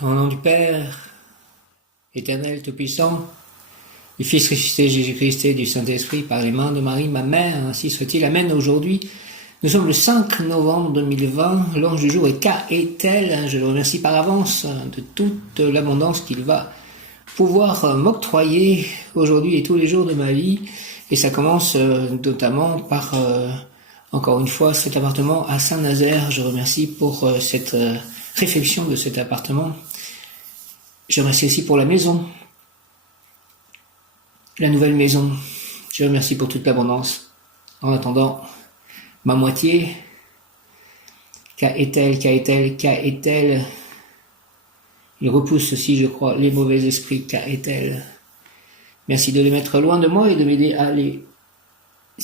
Au nom du Père, éternel, tout-puissant, du Fils ressuscité Jésus-Christ et du Saint-Esprit, par les mains de Marie, ma mère, ainsi soit-il. Amen. Aujourd'hui, nous sommes le 5 novembre 2020. L'ange du jour est K-E-T-L. Je le remercie par avance de toute l'abondance qu'il va pouvoir m'octroyer aujourd'hui et tous les jours de ma vie. Et ça commence notamment par, encore une fois, cet appartement à Saint-Nazaire. Je remercie pour cette réflexion de cet appartement. Je remercie aussi pour la maison, la nouvelle maison. Je remercie pour toute l'abondance. En attendant, ma moitié, K-est-elle, il repousse aussi, je crois, les mauvais esprits, K-est-elle. Merci de les mettre loin de moi et de m'aider à les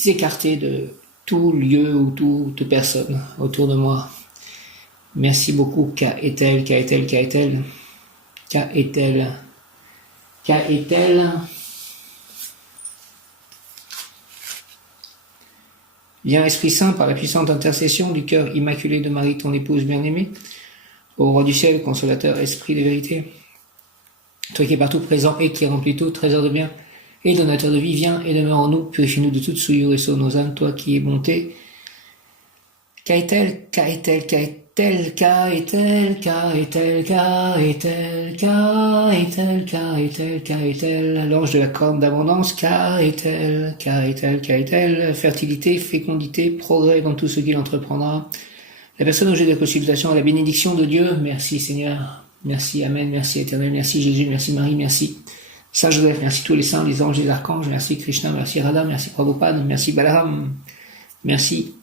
écarter de tout lieu ou toute personne autour de moi. Merci beaucoup, K-est-elle. Viens Esprit Saint par la puissante intercession du cœur immaculé de Marie, ton épouse bien-aimée, ô roi du ciel, consolateur, esprit de vérité, toi qui es partout présent et qui remplis tout, trésor de bien et donateur de vie, viens et demeure en nous, purifie-nous de toute souillure et sauve nos âmes, toi qui es bonté. L'ange de la corne d'abondance, fertilité, fécondité, progrès dans tout ce qu'il entreprendra. La personne objet de consultation à la bénédiction de Dieu. Merci Seigneur, merci Amen, merci Éternel, merci Jésus, merci Marie, merci Saint Joseph, merci tous les saints, les anges, les archanges, merci Krishna, merci Radha, merci Prabhupada, merci Balaram, merci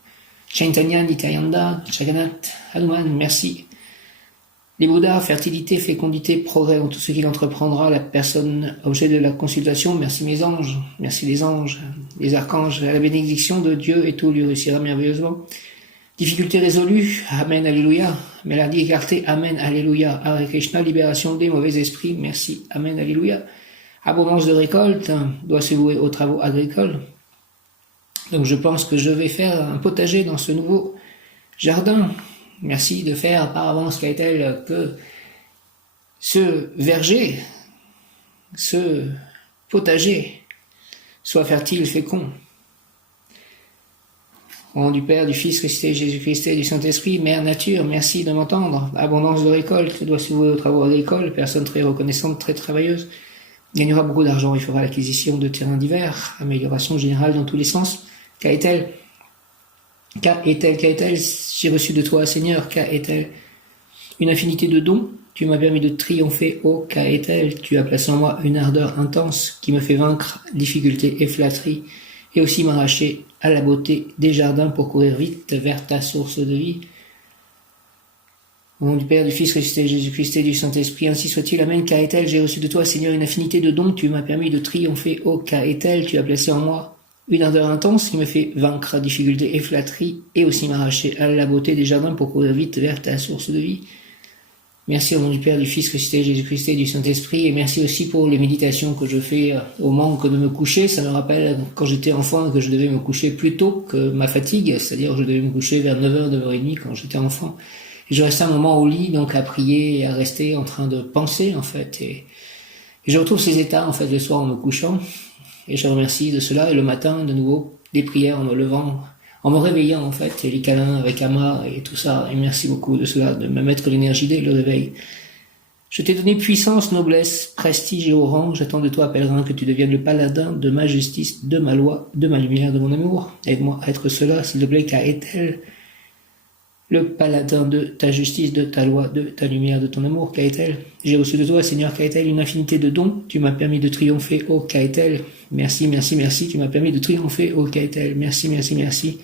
Chaitanya, Nityananda, Jagannath, Hanuman, merci. Les Bouddhas, fertilité, fécondité, progrès dans tout ce qu'il entreprendra, la personne objet de la consultation, merci mes anges, merci les anges, les archanges, à la bénédiction de Dieu et tout lui réussira merveilleusement. Difficulté résolue, Amen, Alléluia. Maladie écartée, Amen, Alléluia. Hare Krishna, libération des mauvais esprits, merci, Amen, Alléluia. Abondance de récolte, doit se vouer aux travaux agricoles. Donc je pense que je vais faire un potager dans ce nouveau jardin. Merci de faire par avance, K-est-elle, que ce verger, ce potager soit fertile, fécond. Au nom du Père, du Fils ressuscité, Jésus-Christ et du Saint-Esprit, Mère Nature, merci de m'entendre. Abondance de récolte, doit se vouer aux travaux agricoles, personne très reconnaissante, très travailleuse. Gagnera beaucoup d'argent, il fera l'acquisition de terrains divers, amélioration générale dans tous les sens. K-est-elle, j'ai reçu de toi, Seigneur, K-est-elle, une infinité de dons, tu m'as permis de triompher, ô K-est-elle, tu as placé en moi une ardeur intense qui me fait vaincre difficultés et flatteries, et aussi m'arracher à la beauté des jardins pour courir vite vers ta source de vie. Au nom du Père, du Fils ressuscité, Jésus-Christ et du Saint-Esprit, ainsi soit-il, Amen, K-est-elle, j'ai reçu de toi, Seigneur, une infinité de dons, tu m'as permis de triompher, ô K-est-elle, tu as placé en moi une ardeur intense qui me fait vaincre difficultés et flatteries, et aussi m'arracher à la beauté des jardins pour courir vite vers ta source de vie. Merci au nom du Père, du Fils ressuscité, Jésus-Christ et du Saint-Esprit, et merci aussi pour les méditations que je fais au manque de me coucher. Ça me rappelle quand j'étais enfant que je devais me coucher plus tôt que ma fatigue, c'est-à-dire je devais me coucher vers 9h, 9h30 quand j'étais enfant. Et je restais un moment au lit, donc à prier et à rester en train de penser, en fait. Et je retrouve ces états, en fait, le soir en me couchant. Et je remercie de cela. Et le matin, de nouveau, des prières en me levant, en me réveillant, en fait, et les câlins avec Ama et tout ça. Et merci beaucoup de cela, de me mettre l'énergie dès le réveil. Je t'ai donné puissance, noblesse, prestige et haut rang. J'attends de toi, pèlerin, que tu deviennes le paladin de ma justice, de ma loi, de ma lumière, de mon amour. Aide-moi à être cela, s'il te plaît, K-est-elle, le paladin de ta justice, de ta loi, de ta lumière, de ton amour, K-est-elle. J'ai reçu de toi, Seigneur, K-est-elle, une infinité de dons. Tu m'as permis de triompher, ô K-est-elle. Merci, merci, merci. Tu m'as permis de triompher, ô K-est-elle. Merci, merci, merci.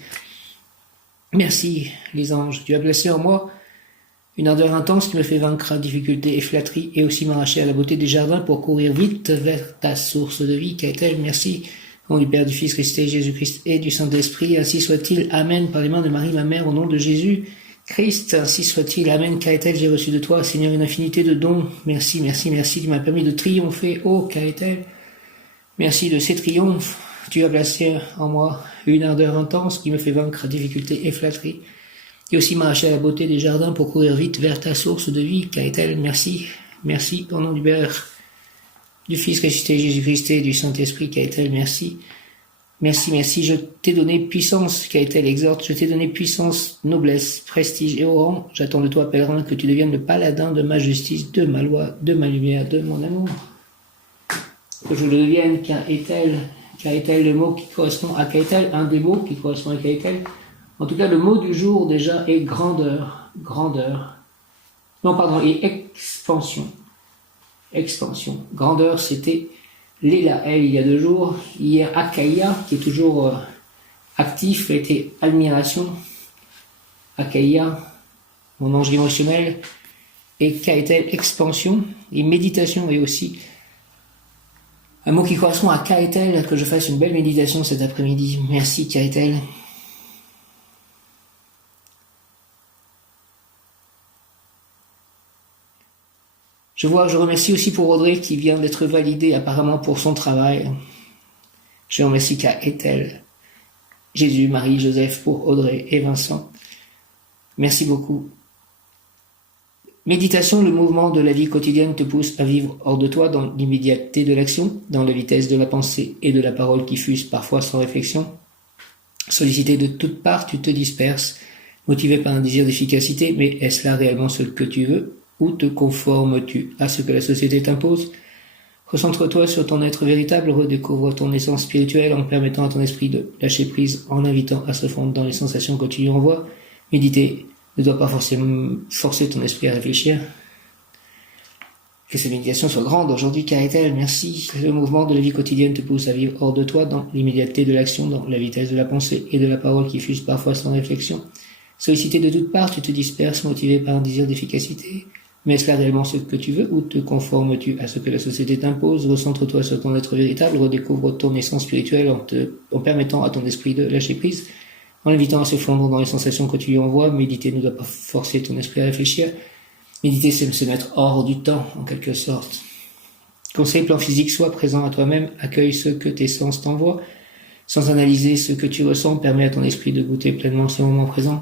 Merci, les anges. Tu as placé en moi une ardeur intense qui me fait vaincre difficultés et flatteries, et aussi m'arracher à la beauté des jardins pour courir vite vers ta source de vie, K-est-elle. Merci. Au nom du Père, du Fils ressuscité, Jésus-Christ et du Saint-Esprit, ainsi soit-il. Amen. Par les mains de Marie, ma mère, au nom de Jésus Christ, ainsi soit-il. Amen. K-est-elle, j'ai reçu de toi, Seigneur, une infinité de dons. Merci, merci, merci. Tu m'as permis de triompher. Oh, K-est-elle. Merci de ces triomphes. Tu as placé en moi une ardeur intense qui me fait vaincre difficultés et flatteries, et aussi m'arracher à la beauté des jardins pour courir vite vers ta source de vie, Kaetel, merci. Merci, au nom du Père, du Fils ressuscité Jésus-Christ et du Saint-Esprit, Kaetel, merci. Merci, merci, je t'ai donné puissance, Kaetel exhorte, je t'ai donné puissance, noblesse, prestige et haut rang. J'attends de toi, pèlerin, que tu deviennes le paladin de ma justice, de ma loi, de ma lumière, de mon amour. Que je le devienne, Kaetel, Kaetel, le mot qui correspond à Kaetel, un des mots qui correspond à Kaetel. En tout cas, le mot du jour déjà est grandeur, grandeur. Non, pardon, et expansion. Expansion. Grandeur, c'était Léla, elle, il y a 2 jours. Hier, Akaïa, qui est toujours actif, était admiration. Akaïa, mon ange émotionnel. Et Kaetel, expansion. Et méditation est aussi un mot qui correspond à Kaetel, que je fasse une belle méditation cet après-midi. Merci, Kaetel. Je remercie aussi pour Audrey qui vient d'être validée apparemment pour son travail. Je remercie Kaetel, Jésus, Marie, Joseph pour Audrey et Vincent. Merci beaucoup. Méditation, le mouvement de la vie quotidienne te pousse à vivre hors de toi dans l'immédiateté de l'action, dans la vitesse de la pensée et de la parole qui fusent parfois sans réflexion. Sollicité de toutes parts, tu te disperses, motivé par un désir d'efficacité, mais est-ce là réellement ce que tu veux ? Ou te conformes-tu à ce que la société t'impose ? Recentre-toi sur ton être véritable, redécouvre ton essence spirituelle en permettant à ton esprit de lâcher prise, en invitant à se fondre dans les sensations que tu lui envoies. Méditer ne doit pas forcer ton esprit à réfléchir. Que ces méditations soient grandes aujourd'hui, Kaetel, merci. Le mouvement de la vie quotidienne te pousse à vivre hors de toi, dans l'immédiateté de l'action, dans la vitesse de la pensée et de la parole qui fusent parfois sans réflexion. Sollicité de toutes parts, tu te disperses, motivé par un désir d'efficacité. Mais est-ce là réellement ce que tu veux ou te conformes-tu à ce que la société t'impose ? Recentre-toi sur ton être véritable, redécouvre ton essence spirituelle en permettant à ton esprit de lâcher prise, en l'invitant à se fondre dans les sensations que tu lui envoies. Méditer ne doit pas forcer ton esprit à réfléchir. Méditer, c'est se mettre hors du temps, en quelque sorte. Conseil plan physique, sois présent à toi-même, accueille ce que tes sens t'envoient. Sans analyser ce que tu ressens, permet à ton esprit de goûter pleinement ce moment présent.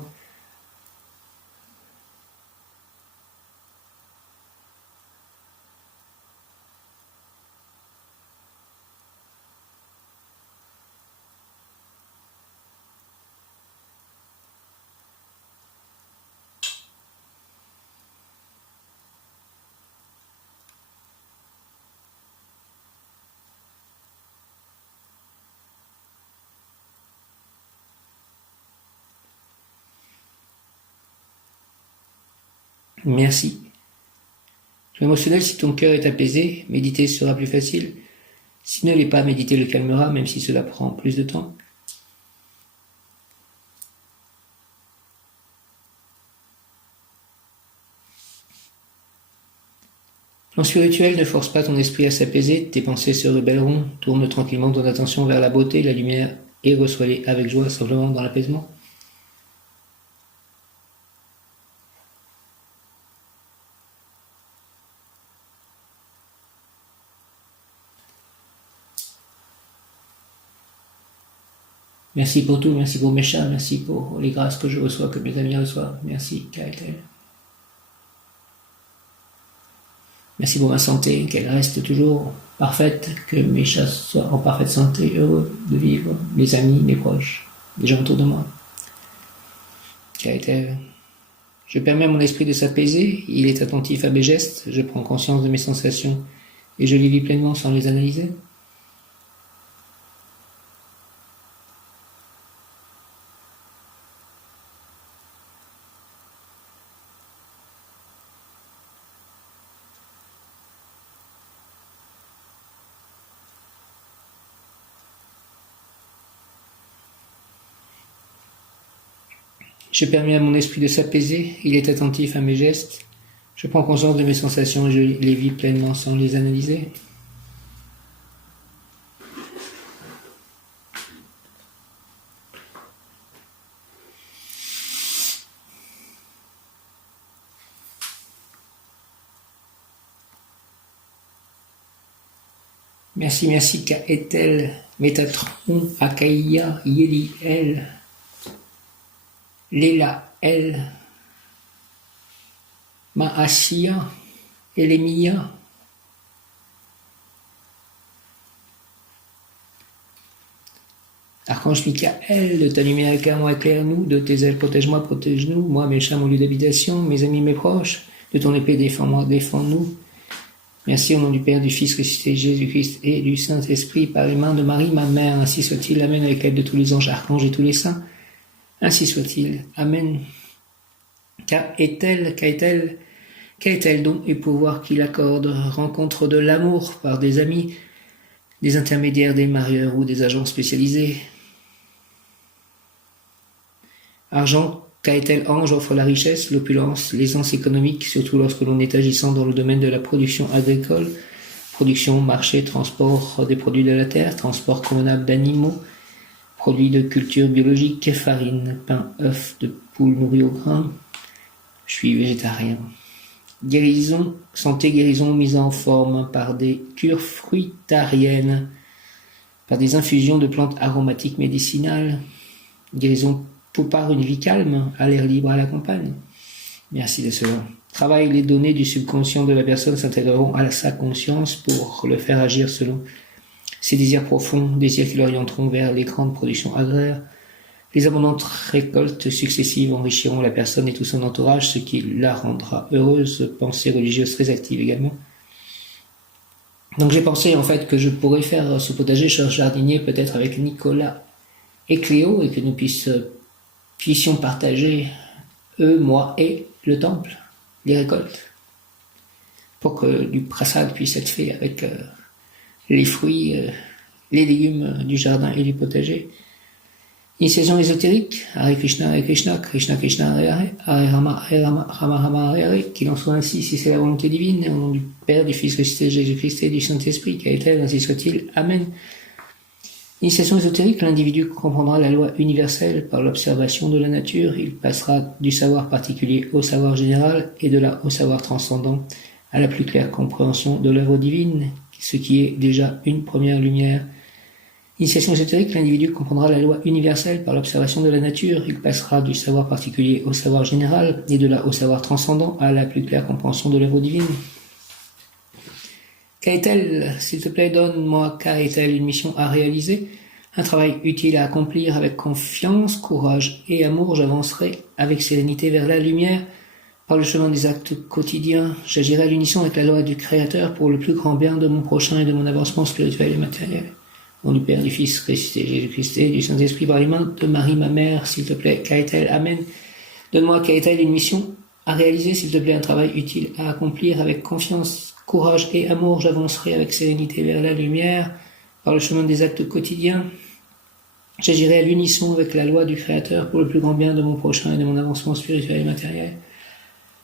Merci. L'émotionnel, si ton cœur est apaisé, méditer sera plus facile. S'il ne l'est pas, méditer le calmera, même si cela prend plus de temps. Plan spirituel, ne force pas ton esprit à s'apaiser, tes pensées se rebelleront, tourne tranquillement ton attention vers la beauté, la lumière, et reçois-les avec joie, simplement dans l'apaisement. Merci pour tout, merci pour mes chats, merci pour les grâces que je reçois, que mes amis reçoivent. Merci, Kaetel. Merci pour ma santé, qu'elle reste toujours parfaite, que mes chats soient en parfaite santé, heureux de vivre, les amis, les proches, les gens autour de moi. Kaetel. Je permets à mon esprit de s'apaiser, il est attentif à mes gestes, je prends conscience de mes sensations et je les vis pleinement sans les analyser. Je permets à mon esprit de s'apaiser, il est attentif à mes gestes, je prends conscience de mes sensations et je les vis pleinement sans les analyser. Merci, merci, Kaetel, Métatron, Akaïa, Yeli, El, Léla, El, Maasia, Elémia, Archange Michael, de ta lumière éclaire-moi, éclaire-nous, de tes ailes protège-moi, protège-nous, moi, mes chats, mon lieu d'habitation, mes amis, mes proches, de ton épée défends-moi, défends-nous. Merci au nom du Père, du Fils ressuscité, Jésus-Christ et du Saint-Esprit, par les mains de Marie, ma mère, ainsi soit-il, Amen, avec l'aide de tous les anges, archanges et tous les saints, ainsi soit-il, Amen. Qu'a-est-elle don et pouvoir qu'il accorde, rencontre de l'amour par des amis, des intermédiaires, des marieurs ou des agents spécialisés. Argent, qu'a-t-elle ange offre la richesse, l'opulence, l'aisance économique, surtout lorsque l'on est agissant dans le domaine de la production agricole, production, marché, transport des produits de la terre, transport convenable d'animaux, produits de culture biologique, farine, pain, œufs de poule nourris au grain. Je suis végétarien. Guérison, santé, guérison mise en forme par des cures fruitariennes, par des infusions de plantes aromatiques médicinales. Guérison par une vie calme, à l'air libre à la campagne. Merci de cela. Travail, les données du subconscient de la personne s'intégreront à sa conscience pour le faire agir selon ses désirs profonds, désirs qui l'orienteront vers les grandes productions agraires. Les abondantes récoltes successives enrichiront la personne et tout son entourage, ce qui la rendra heureuse. Pensée religieuse très active également. Donc j'ai pensé en fait que je pourrais faire ce potager chez jardinier peut-être avec Nicolas et Cléo et que nous puissions partager, eux, moi et le temple, les récoltes, pour que du prasad puisse être fait avec les fruits, les légumes du jardin et du potager. Initiation ésotérique, Hare Krishna, Krishna Krishna, Hare Hare, Rama Rama, Hare Hare, qu'il en soit ainsi si c'est la volonté divine, au nom du Père, du Fils ressuscité, Jésus-Christ et du Saint-Esprit, qu'a-t-elle, ainsi soit-il. Amen. Initiation ésotérique, l'individu comprendra la loi universelle par l'observation de la nature. Il passera du savoir particulier au savoir général et de là au savoir transcendant, à la plus claire compréhension de l'œuvre divine, ce qui est déjà une première lumière. Initiation ésotérique, l'individu comprendra la loi universelle par l'observation de la nature. Il passera du savoir particulier au savoir général et de là au savoir transcendant, à la plus claire compréhension de l'œuvre divine. Qu'a-t-elle, s'il te plaît, donne-moi, qu'a-t-elle une mission à réaliser, un travail utile à accomplir avec confiance, courage et amour, j'avancerai avec sérénité vers la lumière, par le chemin des actes quotidiens, j'agirai à l'unisson avec la loi du Créateur pour le plus grand bien de mon prochain et de mon avancement spirituel et matériel. Au nom du Père, du Fils, ressuscité, Jésus-Christ et du Saint-Esprit, par les mains de Marie, ma mère, s'il te plaît, qu'a-t-elle, Amen. Donne-moi, qu'a-t-elle une mission à réaliser, s'il te plaît, un travail utile à accomplir avec confiance, courage et amour, j'avancerai avec sérénité vers la lumière, par le chemin des actes quotidiens. J'agirai à l'unisson avec la loi du Créateur pour le plus grand bien de mon prochain et de mon avancement spirituel et matériel.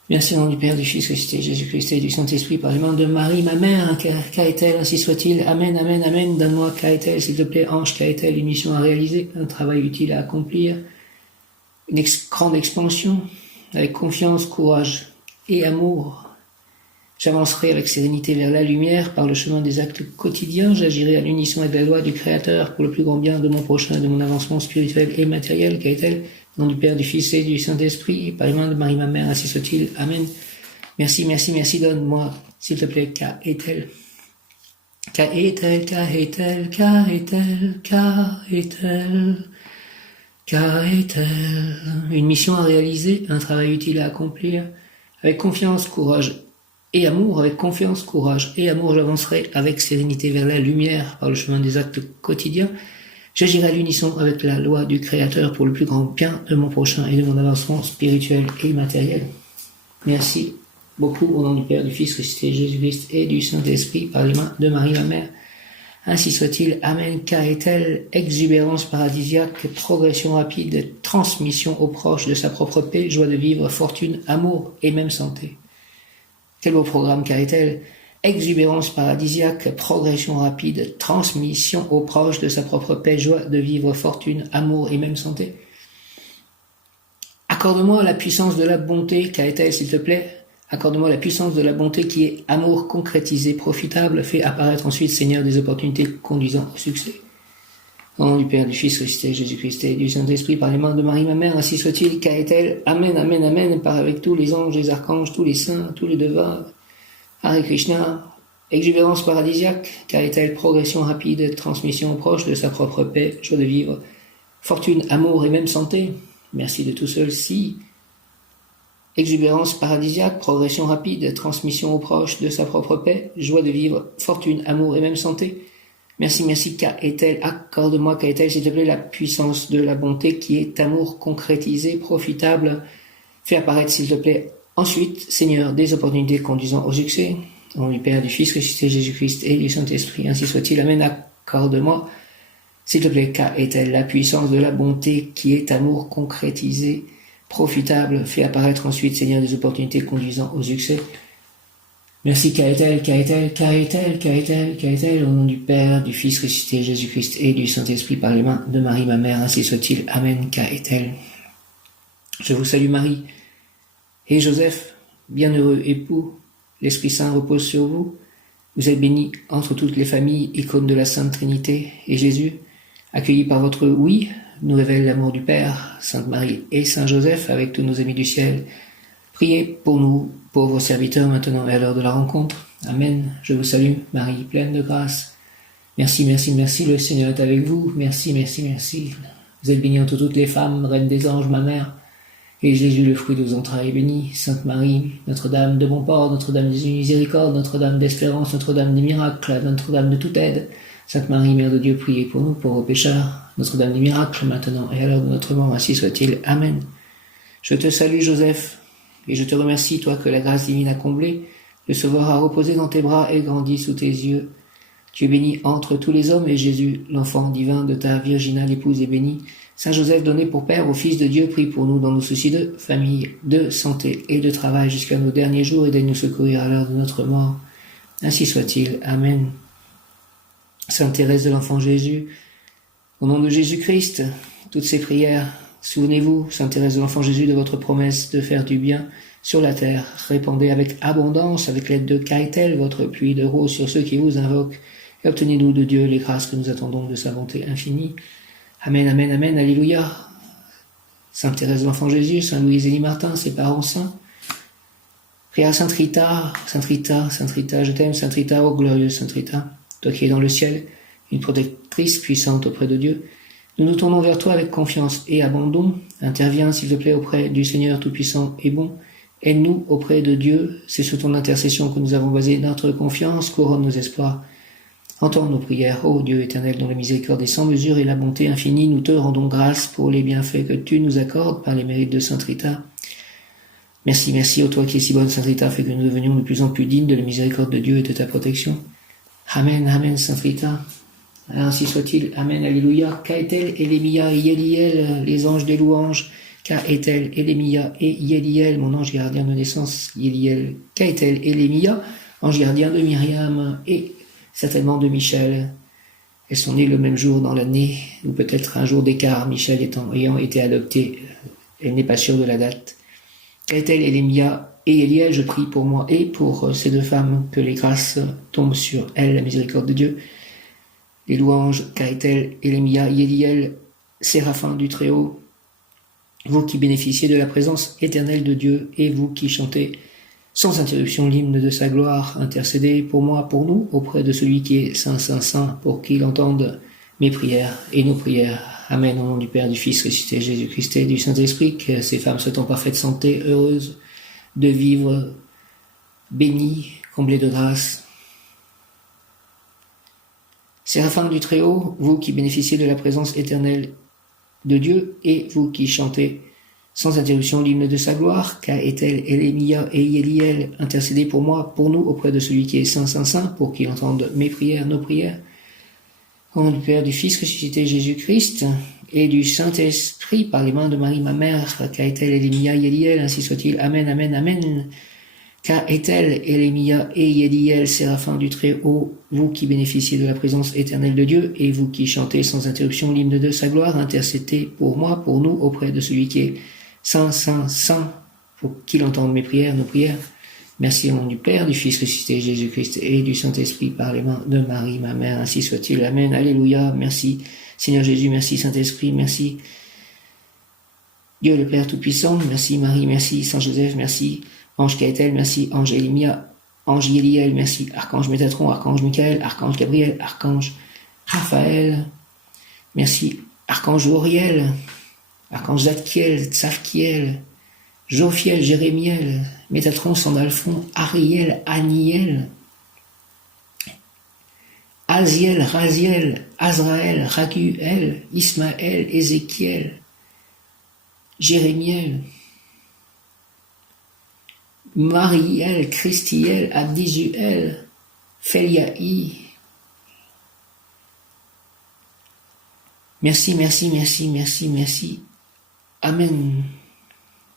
Merci au nom du Père, du Fils ressuscité, Jésus-Christ et du Saint-Esprit, par les mains de Marie, ma mère, qu'a-t-elle, ainsi soit-il. Amen, Amen, Amen. Donne-moi, qu'a-t-elle, s'il te plaît, ange, qu'a-t-elle, une mission à réaliser, un travail utile à accomplir, une grande expansion, avec confiance, courage et amour. J'avancerai avec sérénité vers la lumière par le chemin des actes quotidiens. J'agirai à l'unisson avec la loi du Créateur pour le plus grand bien de mon prochain et de mon avancement spirituel et matériel. Qu'a-t-elle, au nom du Père, du Fils et du Saint-Esprit, par les mains de Marie, ma mère, ainsi soit-il. Amen. Merci, merci, merci. Donne-moi, s'il te plaît, qu'a-t-elle. Qu'a-t-elle, qu'a-t-elle, qu'a-t-elle, qu'a-t-elle, qu'a-t-elle. Une mission à réaliser, un travail utile à accomplir, avec confiance, courage et amour, avec confiance, courage et amour, j'avancerai avec sérénité vers la lumière par le chemin des actes quotidiens. J'agirai à l'unisson avec la loi du Créateur pour le plus grand bien de mon prochain et de mon avancement spirituel et matériel. Merci beaucoup au nom du Père, du Fils ressuscité, Jésus-Christ et du Saint-Esprit, par les mains de Marie, ma mère. Ainsi soit-il. Amen. Qu'a-t-elle, exubérance paradisiaque, progression rapide, transmission aux proches de sa propre paix, joie de vivre, fortune, amour et même santé. Quel beau programme, qu'a-t-elle, exubérance paradisiaque, progression rapide, transmission aux proches de sa propre paix, joie de vivre, fortune, amour et même santé. Accorde-moi la puissance de la bonté, qu'a-t-elle, s'il te plaît. Accorde-moi la puissance de la bonté qui est amour concrétisé, profitable, fait apparaître ensuite, Seigneur, des opportunités conduisant au succès. Au nom du Père, du Fils, ressuscité, Jésus-Christ et du Saint-Esprit, par les mains de Marie, ma mère, ainsi soit-il, qu'a-est-elle. Amen, amen, amen, par avec tous les anges, les archanges, tous les saints, tous les devas. Hare Krishna, exubérance paradisiaque, qu'a-est-elle. Progression rapide, transmission proche de sa propre paix, joie de vivre, fortune, amour et même santé. Merci de tout ceci. Exubérance paradisiaque, progression rapide, transmission aux proches de sa propre paix, joie de vivre, fortune, amour et même santé. Merci, merci, qu'a-est-elle, accorde-moi, qu'a-est-elle, s'il te plaît, la puissance de la bonté qui est amour concrétisé, profitable. Fais apparaître, s'il te plaît, ensuite, Seigneur, des opportunités conduisant au succès. Au nom du Père, du Fils, ressuscité, Jésus-Christ et du Saint-Esprit, ainsi soit-il. Amen, accorde-moi, s'il te plaît, qu'a-est-elle, la puissance de la bonté qui est amour concrétisé, profitable. Fais apparaître ensuite, Seigneur, des opportunités conduisant au succès. Merci, qu'a-est-elle, qu'a-est-elle, qu'a-est-elle, qu'a-est-elle, qu'a-est-elle, au nom du Père, du Fils ressuscité, Jésus-Christ et du Saint-Esprit, par les mains de Marie, ma mère, ainsi soit-il. Amen, qu'a-est-elle. Je vous salue Marie et Joseph, bienheureux époux, l'Esprit Saint repose sur vous. Vous êtes bénie entre toutes les familles, icône de la Sainte Trinité, et Jésus, accueilli par votre oui, nous révèle l'amour du Père. Sainte Marie et Saint Joseph, avec tous nos amis du ciel, priez pour nous, pauvres serviteurs, maintenant et à l'heure de la rencontre. Amen. Je vous salue, Marie, pleine de grâce. Merci, merci, merci, le Seigneur est avec vous. Merci, merci, merci. Vous êtes bénie entre toutes les femmes, reine des anges, ma mère. Et Jésus, le fruit de vos entrailles, est béni. Sainte Marie, Notre-Dame de Bonport, Notre-Dame des Miséricordes, Notre-Dame d'Espérance, Notre-Dame des Miracles, Notre-Dame de toute aide. Sainte Marie, Mère de Dieu, priez pour nous, pauvres pécheurs. Notre-Dame des Miracles, maintenant et à l'heure de notre mort, ainsi soit-il. Amen. Je te salue, Joseph, et je te remercie, toi que la grâce divine a comblé. Le Sauveur a reposé dans tes bras et grandi sous tes yeux. Tu es béni entre tous les hommes, et Jésus, l'enfant divin de ta virginale épouse, est béni. Saint Joseph, donné pour Père au Fils de Dieu, prie pour nous dans nos soucis de famille, de santé et de travail jusqu'à nos derniers jours, et d'aide nous secourir à l'heure de notre mort. Ainsi soit-il. Amen. Sainte Thérèse de l'Enfant Jésus, au nom de Jésus-Christ, toutes ces prières, souvenez-vous, Sainte Thérèse de l'Enfant Jésus, de votre promesse de faire du bien sur la terre. Répandez avec abondance, avec l'aide de qu'a-est-elle, votre pluie de roses sur ceux qui vous invoquent, et obtenez-nous de Dieu les grâces que nous attendons de sa bonté infinie. Amen, amen, amen, alléluia. Sainte Thérèse de l'Enfant Jésus, Saint Louis-Élie Martin, ses parents saints. Prière Sainte Rita, Sainte Rita, Sainte Rita, je t'aime, Sainte Rita, ô glorieuse Sainte Rita, toi qui es dans le ciel, une protectrice puissante auprès de Dieu. Nous nous tournons vers toi avec confiance et abandon. Interviens, s'il te plaît, auprès du Seigneur Tout-Puissant et bon. Aide-nous auprès de Dieu. C'est sur ton intercession que nous avons basé notre confiance. Couronne nos espoirs. Entends nos prières, ô Dieu éternel, dont la miséricorde est sans mesure et la bonté infinie. Nous te rendons grâce pour les bienfaits que tu nous accordes par les mérites de Sainte Rita. Merci, merci, ô toi qui es si bonne, Sainte Rita, fais que nous devenions de plus en plus dignes de la miséricorde de Dieu et de ta protection. Amen, amen, Sainte Rita. Ainsi soit-il. Amen, alléluia. Qu'a-est-elle, Élémia et Yéliel, les anges des louanges. Qu'a-est-elle, Élémia et Yéliel, mon ange gardien de naissance, Yéliel. Qu'a-est-elle, Élémia, ange gardien de Myriam et certainement de Michel. Elles sont nées le même jour dans l'année, ou peut-être un jour d'écart, Michel ayant été adopté. Elle n'est pas sûre de la date. Qu'a-est-elle, Élémia et Yéliel, je prie pour moi et pour ces deux femmes, que les grâces tombent sur elles, la miséricorde de Dieu. Les louanges, qu'a-est-elle, Élémia, Yéliel, séraphins du Très-Haut, vous qui bénéficiez de la présence éternelle de Dieu, et vous qui chantez sans interruption l'hymne de sa gloire, intercédez pour moi, pour nous, auprès de celui qui est Saint, Saint, Saint, pour qu'il entende mes prières et nos prières. Amen, au nom du Père, du Fils, ressuscité, Jésus-Christ et du Saint-Esprit, que ces femmes soient en parfaite santé, heureuses de vivre, bénies, comblées de grâce. Séraphins du Très-Haut, vous qui bénéficiez de la présence éternelle de Dieu, et vous qui chantez sans interruption l'hymne de sa gloire, qu'a-est-elle, Élémia et Yéliel, intercédez pour moi, pour nous, auprès de celui qui est Saint, Saint, Saint, pour qu'il entende mes prières, nos prières. Au nom du Père, du Fils ressuscité Jésus-Christ, et du Saint-Esprit, par les mains de Marie, ma mère, qu'a-est-elle, Élémia, Yéliel, ainsi soit-il. Amen, amen, amen. Qu'a-est-elle, Élémia et Yéliel, séraphins du Très-Haut, vous qui bénéficiez de la présence éternelle de Dieu, et vous qui chantez sans interruption l'hymne de sa gloire, intercédez pour moi, pour nous, auprès de celui qui est Saint, Saint, Saint, pour qu'il entende mes prières, nos prières. Merci au nom du Père, du Fils ressuscité Jésus-Christ et du Saint-Esprit par les mains de Marie, ma mère, ainsi soit-il. Amen, alléluia, merci Seigneur Jésus, merci Saint-Esprit, merci Dieu le Père Tout-Puissant, merci Marie, merci Saint Joseph, merci Ange Gaëtel, merci Ange Elimia, Ange Yéliel, merci Archange Métatron, Archange Michael, Archange Gabriel, Archange Raphaël, merci Archange Auriel, Archange Zadkiel, Tsafkiel, Jophiel, Jérémiel, Métatron, Sandalphon, Ariel, Aniel, Aziel, Raziel, Azraël, Raguel, Ismaël, Ézéchiel, Jérémiel, Mariel, Christiel, Abdisuel, Feliaï. Merci, merci, merci, merci, merci. Amen.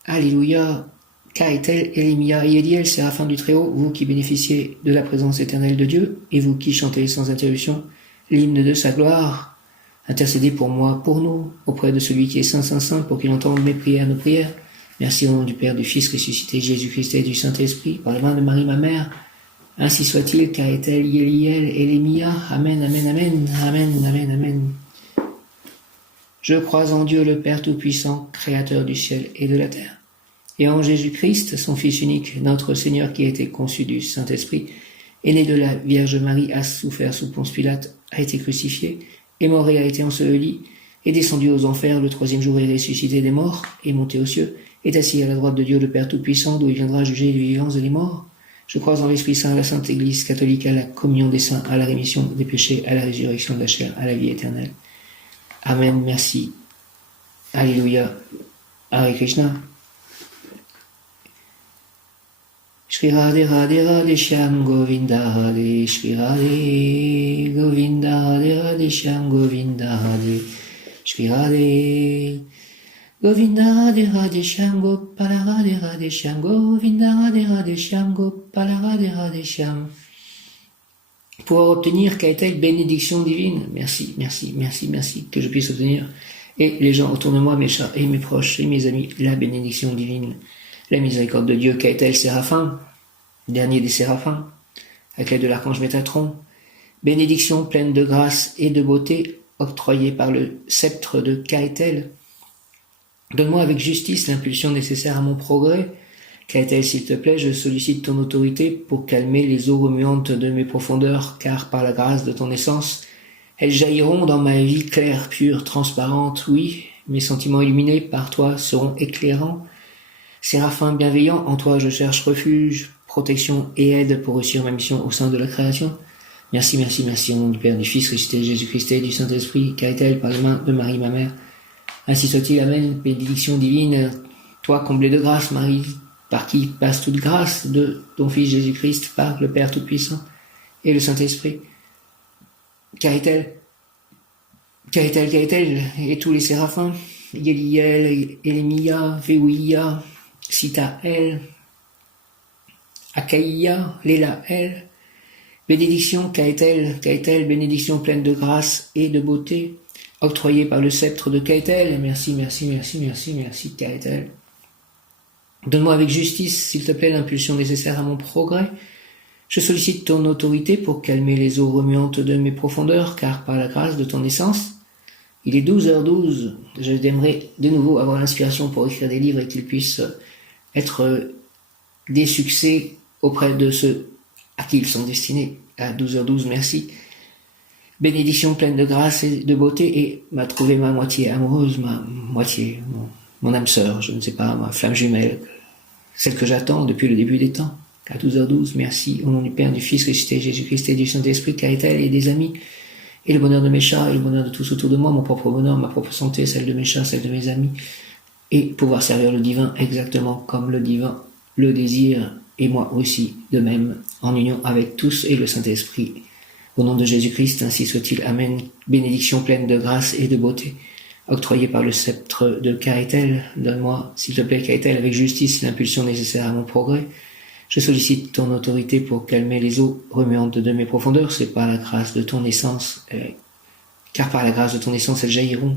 Alléluia. Kaetel, Elimia, Yéliel, Séraphin du Très-Haut, vous qui bénéficiez de la présence éternelle de Dieu, et vous qui chantez sans interruption l'hymne de sa gloire, intercédez pour moi, pour nous, auprès de celui qui est Saint, Saint, Saint, pour qu'il entende mes prières, nos prières. Merci au nom du Père, du Fils ressuscité, Jésus-Christ et du Saint-Esprit, par la main de Marie, ma mère. Ainsi soit-il, Kaetel, Yéliel, Elimia. Amen, amen, amen, amen, amen, amen. Je crois en Dieu le Père Tout-Puissant, Créateur du ciel et de la terre, et en Jésus-Christ, son Fils unique, notre Seigneur, qui a été conçu du Saint-Esprit, est né de la Vierge Marie, a souffert sous Ponce Pilate, a été crucifié, est mort et a été enseveli, est descendu aux enfers, le troisième jour est ressuscité des morts, est monté aux cieux, est assis à la droite de Dieu le Père Tout-Puissant, d'où il viendra juger les vivants et les morts. Je crois en l'Esprit Saint, à la Sainte Église catholique, à la communion des saints, à la rémission des péchés, à la résurrection de la chair, à la vie éternelle. Amen, merci. Alléluia. Hare Krishna. Shri Radhe Radhe Radhe Shyam Govinda Radhe Shri Radhe Govinda Radhe Radhe Shyam Govinda Radhe Shri Radhe Govinda Radhe Radhe Shyam Gopala Radhe Radhe Shyam Govinda Radhe Radhe Shyam Gopala Radhe Radhe Shyam. Pour obtenir Kaetel, bénédiction divine, merci, merci, merci, merci, que je puisse obtenir, et les gens autour de moi, mes chats et mes proches et mes amis, la bénédiction divine, la miséricorde de Dieu, Kaetel, Séraphin, dernier des Séraphins, avec l'aide de l'archange Métatron, bénédiction pleine de grâce et de beauté, octroyée par le sceptre de Kaetel. Donne-moi avec justice l'impulsion nécessaire à mon progrès. Kaetel, s'il te plaît, je sollicite ton autorité pour calmer les eaux remuantes de mes profondeurs, car par la grâce de ton essence, elles jailliront dans ma vie claire, pure, transparente. Oui, mes sentiments illuminés par toi seront éclairants. Séraphin bienveillant, en toi je cherche refuge, protection et aide pour réussir ma mission au sein de la création. Merci, merci, merci au nom du Père, du Fils ressuscité, Jésus-Christ et du Saint-Esprit. Kaetel, par les mains de Marie, ma mère. Ainsi soit-il, amen, bénédiction divine, toi comblé de grâce, Marie, par qui passe toute grâce de ton Fils Jésus-Christ, par le Père Tout-Puissant et le Saint-Esprit. Kaetel, Kaetel, Kaetel, et tous les séraphins, Yéliel, Elémia, Véouïa, Sitaël, Akaïa, Lélaël, bénédiction, Kaetel, Kaetel, bénédiction pleine de grâce et de beauté, octroyée par le sceptre de Kaetel. Merci, merci, merci, merci, merci, Kaetel. Donne-moi avec justice, s'il te plaît, l'impulsion nécessaire à mon progrès. Je sollicite ton autorité pour calmer les eaux remuantes de mes profondeurs, car par la grâce de ton essence, il est 12h12. J'aimerais de nouveau avoir l'inspiration pour écrire des livres et qu'ils puissent être des succès auprès de ceux à qui ils sont destinés. À 12h12, merci. Bénédiction pleine de grâce et de beauté, et m'a trouvé ma moitié amoureuse, ma moitié, mon âme sœur, je ne sais pas, ma flamme jumelle, celle que j'attends depuis le début des temps. À 12h12, merci, au nom du Père, du Fils ressuscité, Jésus-Christ et du Saint-Esprit, Kaetel et des amis, et le bonheur de mes chats, et le bonheur de tous autour de moi, mon propre bonheur, ma propre santé, celle de mes chats, celle de mes amis, et pouvoir servir le divin exactement comme le divin le désire, et moi aussi, de même, en union avec tous et le Saint-Esprit. Au nom de Jésus-Christ, ainsi soit-il. Amen. Bénédiction pleine de grâce et de beauté, octroyée par le sceptre de Kaetel. Donne-moi, s'il te plaît, Kaetel, avec justice, l'impulsion nécessaire à mon progrès. Je sollicite ton autorité pour calmer les eaux remuantes de mes profondeurs. C'est par la grâce de ton essence, car par la grâce de ton essence, elles jailliront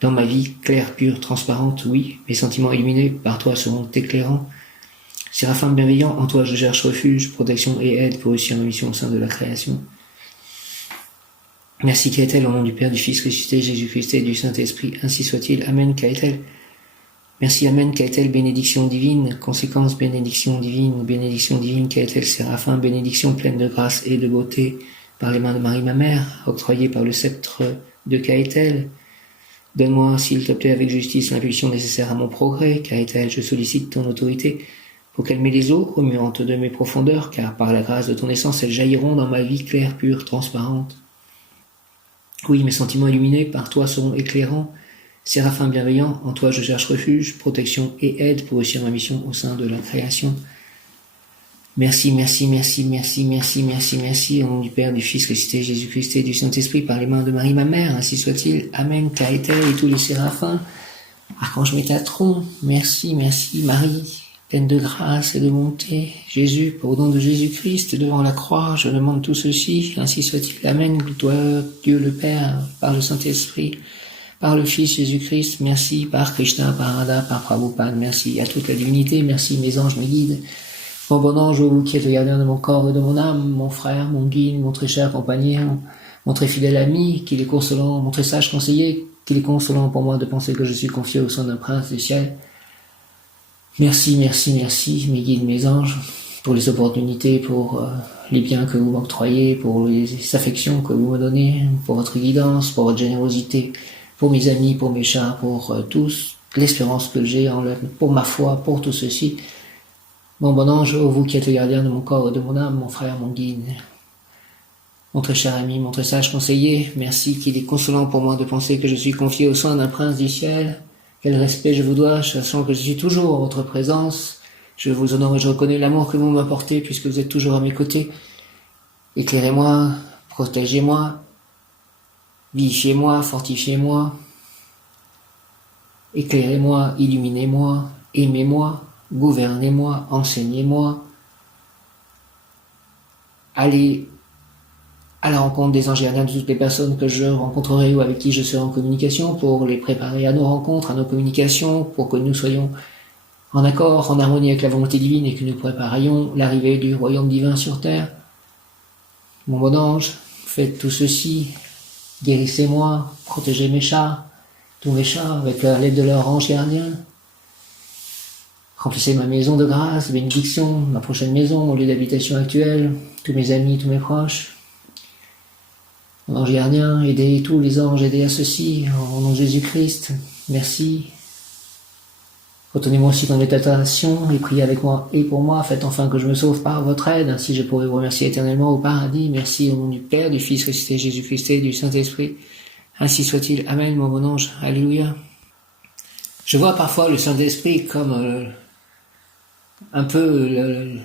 dans ma vie, claire, pure, transparente. Oui, mes sentiments illuminés par toi seront éclairants. Séraphin bienveillant, en toi je cherche refuge, protection et aide pour réussir ma mission au sein de la création. Merci Kaetel, au nom du Père, du Fils ressuscité, Jésus-Christ et du Saint-Esprit, ainsi soit-il. Amen Kaetel. Merci, Amen Kaetel, bénédiction divine, conséquence, bénédiction divine Kaetel, Séraphin, bénédiction pleine de grâce et de beauté, par les mains de Marie ma mère, octroyée par le sceptre de Kaetel. Donne-moi, s'il te plaît, avec justice, l'impulsion nécessaire à mon progrès, Kaetel, je sollicite ton autorité, pour calmer les eaux remuantes de mes profondeurs, car par la grâce de ton essence, elles jailliront dans ma vie claire, pure, transparente. Oui, mes sentiments illuminés par toi seront éclairants. Séraphin bienveillant, en toi je cherche refuge, protection et aide pour réussir ma mission au sein de la création. Merci, au nom du Père, du Fils ressuscité, Jésus-Christ et du Saint-Esprit, par les mains de Marie ma mère, ainsi soit-il. Amen, Kaetel et tous les séraphins. Archange Métatron, merci, Marie, pleine de grâce et de bonté. Jésus, au nom de Jésus-Christ, devant la croix, je demande tout ceci, ainsi soit-il. Amen, toi, Dieu le Père, par le Saint-Esprit, par le Fils Jésus-Christ, merci, par Krishna, par Radha, par Prabhupada, merci à toute la divinité, merci mes anges, mes guides. Mon bon ange, vous qui êtes le gardien de mon corps et de mon âme, mon frère, mon guide, mon très cher compagnon, mon très fidèle ami, qu'il est consolant, mon très sage conseiller, qu'il est consolant pour moi de penser que je suis confié au sein d'un prince du ciel. Merci, mes guides, mes anges, pour les opportunités, pour les biens que vous m'octroyez, pour les affections que vous me donnez, pour votre guidance, pour votre générosité, pour mes amis, pour mes chats, pour tous, l'espérance que j'ai en leur, pour ma foi, pour tout ceci. Mon bon ange, vous qui êtes le gardien de mon corps et de mon âme, mon frère, mon guide, mon très cher ami, mon très sage conseiller, merci qu'il est consolant pour moi de penser que je suis confié au sein d'un prince du ciel. Quel respect je vous dois, sachant que je suis toujours en votre présence. Je vous honore et je reconnais l'amour que vous m'apportez puisque vous êtes toujours à mes côtés. Éclairez-moi, protégez-moi, vivifiez-moi, fortifiez-moi. Éclairez-moi, illuminez-moi, aimez-moi, gouvernez-moi, enseignez-moi. Allez à la rencontre des anges gardiens de toutes les personnes que je rencontrerai ou avec qui je serai en communication pour les préparer à nos rencontres, à nos communications, pour que nous soyons en accord, en harmonie avec la volonté divine et que nous préparions l'arrivée du royaume divin sur terre. Mon bon ange, faites tout ceci, guérissez-moi, protégez mes chats, tous mes chats avec l'aide de leur ange gardien. Remplissez ma maison de grâce, bénédiction, ma prochaine maison, mon lieu d'habitation actuel, tous mes amis, tous mes proches. Mon ange gardien, aidez tous les anges, aidez à ceci, au nom de Jésus-Christ, merci. Retenez-moi aussi dans mes tentations et priez avec moi et pour moi, faites enfin que je me sauve par votre aide, ainsi je pourrai vous remercier éternellement au paradis. Merci au nom du Père, du Fils ressuscité, Jésus-Christ et du Saint-Esprit. Ainsi soit-il. Amen, mon bon ange. Alléluia. Je vois parfois le Saint-Esprit comme un peu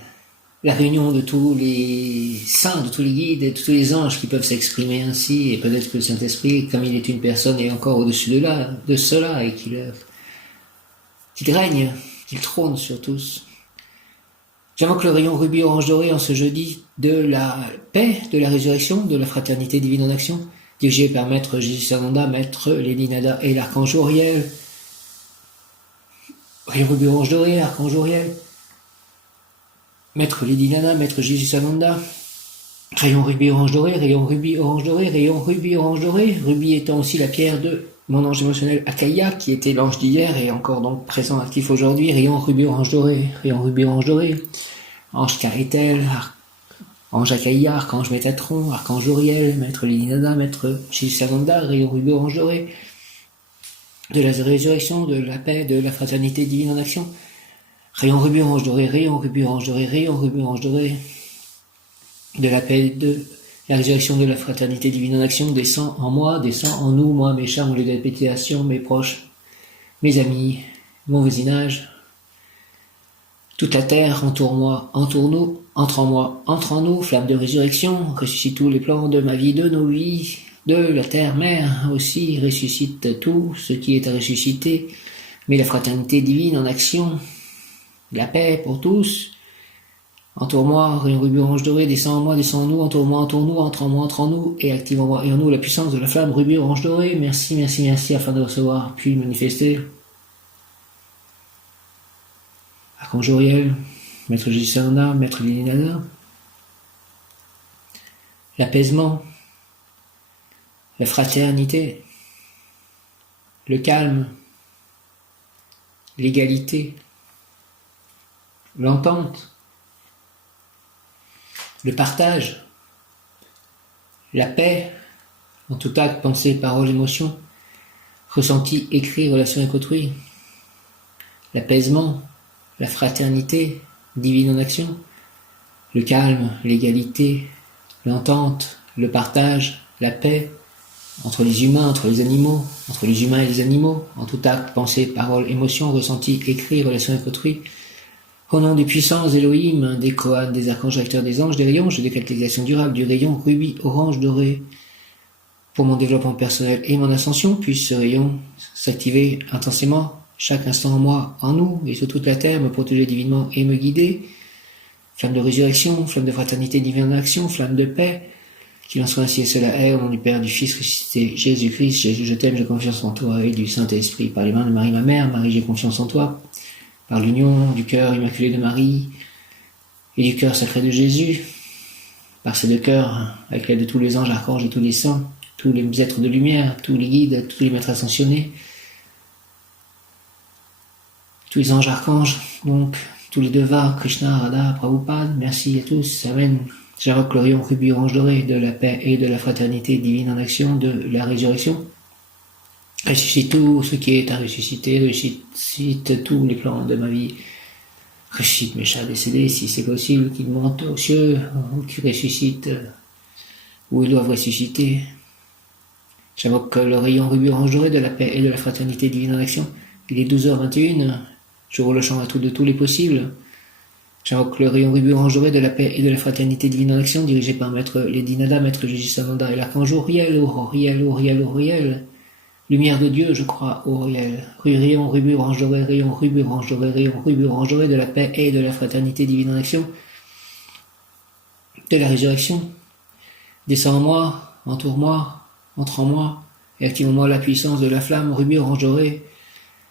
la réunion de tous les saints, de tous les guides et de tous les anges qui peuvent s'exprimer ainsi, et peut-être que le Saint-Esprit, comme il est une personne, est encore au-dessus de cela, et qu'il règne, qu'il trône sur tous. J'invoque le rayon rubis orange doré en ce jeudi de la paix, de la résurrection, de la fraternité divine en action, dirigé par Maître Jésus-Sananda, Maître Lady Nada et l'Archange Uriel. Rayon rubis orange doré, Archange Uriel, Maître Lady Nada, Maître Jésus-Sananda, rayon rubis orange doré, rayon rubis orange doré, rayon rubis orange doré, rubis étant aussi la pierre de mon ange émotionnel Akaya, qui était l'ange d'hier et encore donc présent actif aujourd'hui, rayon rubis orange doré, ange Kaetel, ange Akaya, archange Métatron, archange Uriel, Maître Lady Nada, Maître Jésus-Sananda, rayon rubis orange doré, de la résurrection, de la paix, de la fraternité divine en action. Rayon rubis orange doré, rayon rubis orange doré, rayon rubis orange doré, de la paix, de la résurrection, de la fraternité divine en action, descend en moi, descend en nous, moi, mes chers, mon lieu d'habitation, mes proches, mes amis, mon voisinage. Toute la terre entoure-moi, entoure-nous, entre en moi, entre en nous, flamme de résurrection, ressuscite tous les plans de ma vie, de nos vies, de la terre mère aussi, ressuscite tout ce qui est à ressusciter, mais la fraternité divine en action, la paix pour tous. Entoure-moi, rayon rubis orange doré, descend en moi, descend en nous, entoure-moi, entoure-nous, entre en nous, et active en moi et en nous la puissance de la flamme rubis orange doré. Merci, afin de recevoir, puis manifester. Archange Uriel, Maître Jésus-Sananda, Maître Lady Nada. L'apaisement, la fraternité, le calme, l'égalité, l'entente, le partage, la paix, en tout acte, pensée, parole, émotion, ressenti, écrit, relation avec autrui, l'apaisement, la fraternité, divine en action, le calme, l'égalité, l'entente, le partage, la paix, entre les humains, entre les animaux, entre les humains et les animaux, en tout acte, pensée, parole, émotion, ressenti, écrit, relation avec autrui, au nom des puissances Elohim, des Kohan, des archanges acteurs des anges, des rayons, je décrète l'exaction durable du rayon rubis, orange, doré. Pour mon développement personnel et mon ascension, puisse ce rayon s'activer intensément, chaque instant en moi, en nous, et sur toute la terre, me protéger divinement et me guider. Flamme de résurrection, flamme de fraternité divine en action, flamme de paix, qu'il en soit ainsi et cela est, au nom du Père, du Fils ressuscité, Jésus-Christ. Jésus, je t'aime, j'ai confiance en toi, et du Saint-Esprit, par les mains de Marie, ma mère. Marie, j'ai confiance en toi, par l'union du cœur immaculé de Marie et du cœur sacré de Jésus, par ces deux cœurs, avec l'aide de tous les anges, archanges et tous les saints, tous les êtres de lumière, tous les guides, tous les maîtres ascensionnés, tous les anges archanges, donc tous les devas, Krishna, Radha, Prabhupada, merci à tous, Amen. J'invoque le rayon rubis orange doré de la paix et de la fraternité divine en action, de la résurrection. Ressuscite tout ce qui est à ressusciter, ressuscite tous les plans de ma vie. Ressuscite mes chats décédés, si c'est possible, qu'ils montent aux cieux, ou qu'ils ressuscitent, où ils doivent ressusciter. J'invoque le rayon rubis orange doré de la paix et de la fraternité divine en action. Il est 12h21, je roule le champ à de tous les possibles. J'invoque le rayon rubis orange doré de la paix et de la fraternité divine en action, dirigé par Maître Lady Nada, Maître Jésus Sananda et l'archange Uriel, Uriel, Uriel, Uriel. Lumière de Dieu, je crois, Uriel. Rayon rubis orange doré, rayon rubis orange doré, rayon rubis orange doré de la paix et de la fraternité divine en action, de la résurrection. Descends en moi, entoure-moi, entre en moi, et active en moi la puissance de la flamme rubis orange doré,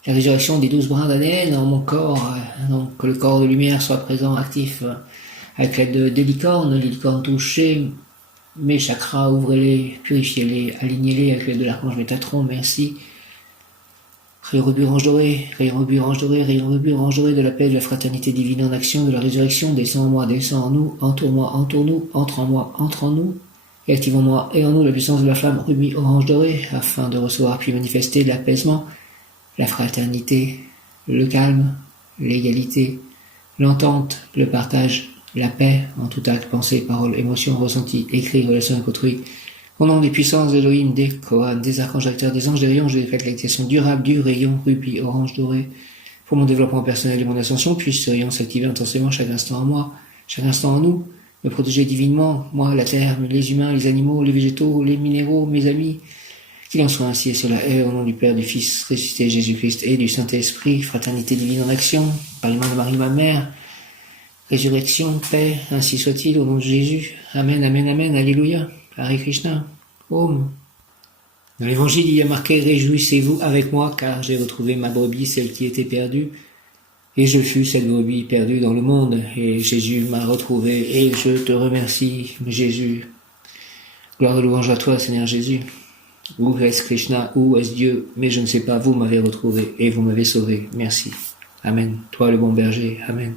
la résurrection des 12 brins d'ADN dans mon corps, donc que le corps de lumière soit présent, actif, avec l'aide de licorne touchée, mes chakras, ouvrez-les, purifiez-les, alignez-les avec l'aide de l'archange Métatron, merci. Rayon rubis orange doré, rayon rubis orange doré, rayon rubis orange doré de la paix, de la fraternité divine en action, de la résurrection, descends en moi, descends en nous, entoure-moi, entoure-nous, entre en moi, entre en nous, et active en moi et en nous la puissance de la flamme rubis orange doré, afin de recevoir puis manifester l'apaisement, la fraternité, le calme, l'égalité, l'entente, le partage, la paix, en tout acte, pensée, parole, émotion, ressenti, écrit, relation avec autrui. Au nom des puissances d'Elohim, des Kohan, des archanges acteurs, des anges, des rayons, je décrète l'activation durable du rayon rubis orange doré. Pour mon développement personnel et mon ascension, puisse ce rayon s'activer intensément chaque instant en moi, chaque instant en nous, me protéger divinement, moi, la terre, les humains, les animaux, les végétaux, les minéraux, mes amis. Qu'il en soit ainsi et cela est, au nom du Père, du Fils ressuscité Jésus-Christ et du Saint-Esprit, fraternité divine en action, par les mains de Marie, ma mère, résurrection, paix, ainsi soit-il, au nom de Jésus. Amen, amen, amen, alléluia, Hare Krishna, Om. Dans l'évangile, il y a marqué, réjouissez-vous avec moi, car j'ai retrouvé ma brebis, celle qui était perdue, et je fus cette brebis perdue dans le monde, et Jésus m'a retrouvé, et je te remercie, Jésus. Gloire et louange à toi, Seigneur Jésus. Où est-ce Krishna, où est-ce Dieu? Mais je ne sais pas, vous m'avez retrouvé et vous m'avez sauvé. Merci. Amen. Toi le bon berger. Amen.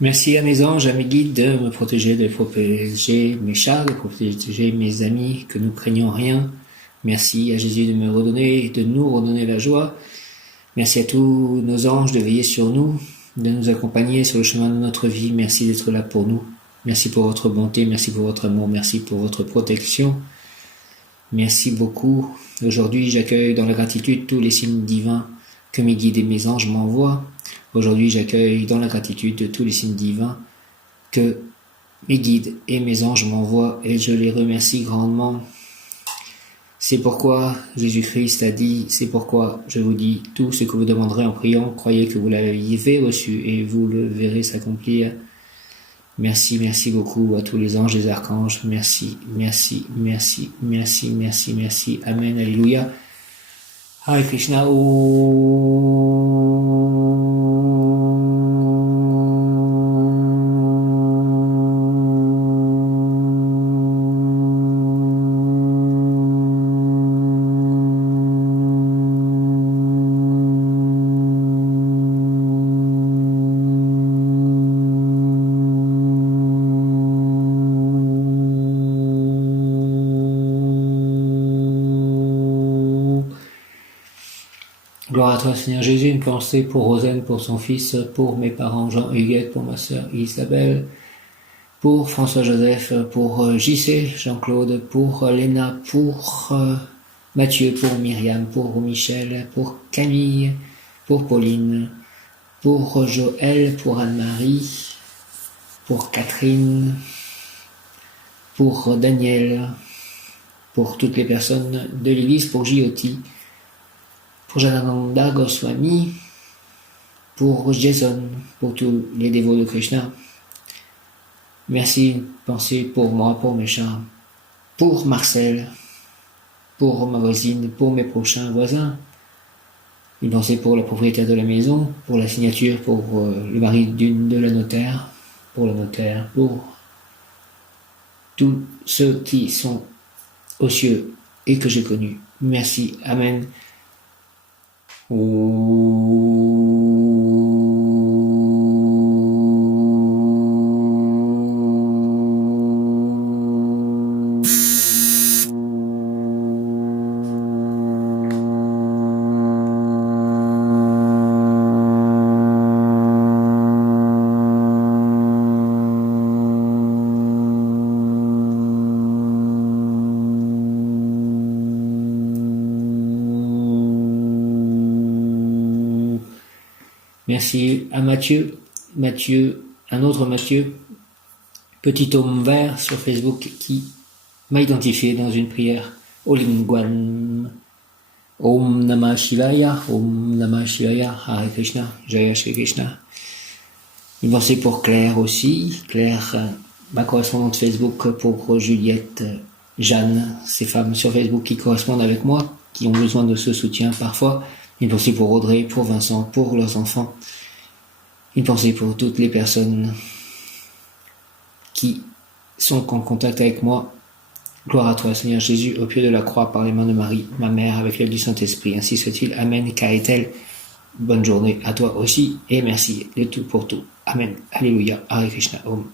Merci à mes anges, à mes guides de me protéger, de protéger mes chats, de protéger mes amis, que nous craignons rien. Merci à Jésus de me redonner, de nous redonner la joie. Merci à tous nos anges de veiller sur nous, de nous accompagner sur le chemin de notre vie. Merci d'être là pour nous. Merci pour votre bonté, merci pour votre amour, merci pour votre protection. Merci beaucoup. Aujourd'hui, j'accueille dans la gratitude tous les signes divins que mes guides et mes anges m'envoient. Aujourd'hui, j'accueille dans la gratitude tous les signes divins que mes guides et mes anges m'envoient et je les remercie grandement. C'est pourquoi Jésus-Christ a dit, c'est pourquoi je vous dis, tout ce que vous demanderez en priant, croyez que vous l'avez reçu et vous le verrez s'accomplir. Merci, merci beaucoup à tous les anges et les archanges. Merci, merci, merci, merci, merci, merci. Amen, alléluia. Hare Krishna. Gloire à toi, Seigneur Jésus. Une pensée pour Rosen, pour son fils, pour mes parents Jean-Huguette, pour ma sœur Isabelle, pour François-Joseph, pour JC, Jean-Claude, pour Léna, pour Mathieu, pour Myriam, pour Michel, pour Camille, pour Pauline, pour Joël, pour Anne-Marie, pour Catherine, pour Daniel, pour toutes les personnes de l'Église, pour Jyoti, pour Janananda Goswami, pour Jason, pour tous les dévots de Krishna. Merci, pensez pour moi, pour mes chats, pour Marcel, pour ma voisine, pour mes prochains voisins. Une pensée pour le propriétaire de la maison, pour la signature, pour le mari de la notaire, pour le notaire, pour tous ceux qui sont aux cieux et que j'ai connus. Merci, Amen. Merci à Mathieu, un autre Mathieu, petit homme vert sur Facebook qui m'a identifié dans une prière au Lingwan. Om Namah Shivaya, Hare Krishna, Jaya Shri Krishna. Une pensée pour Claire aussi, Claire, ma correspondante Facebook, pour Juliette, Jeanne, ces femmes sur Facebook qui correspondent avec moi, qui ont besoin de ce soutien parfois. Une pensée pour Audrey, pour Vincent, pour leurs enfants. Une pensée pour toutes les personnes qui sont en contact avec moi. Gloire à toi, Seigneur Jésus, au pied de la croix, par les mains de Marie, ma mère, avec l'aide du Saint-Esprit. Ainsi soit-il. Amen. Kaetel. Bonne journée à toi aussi et merci de tout pour tout. Amen. Alléluia. Hare Krishna. Om.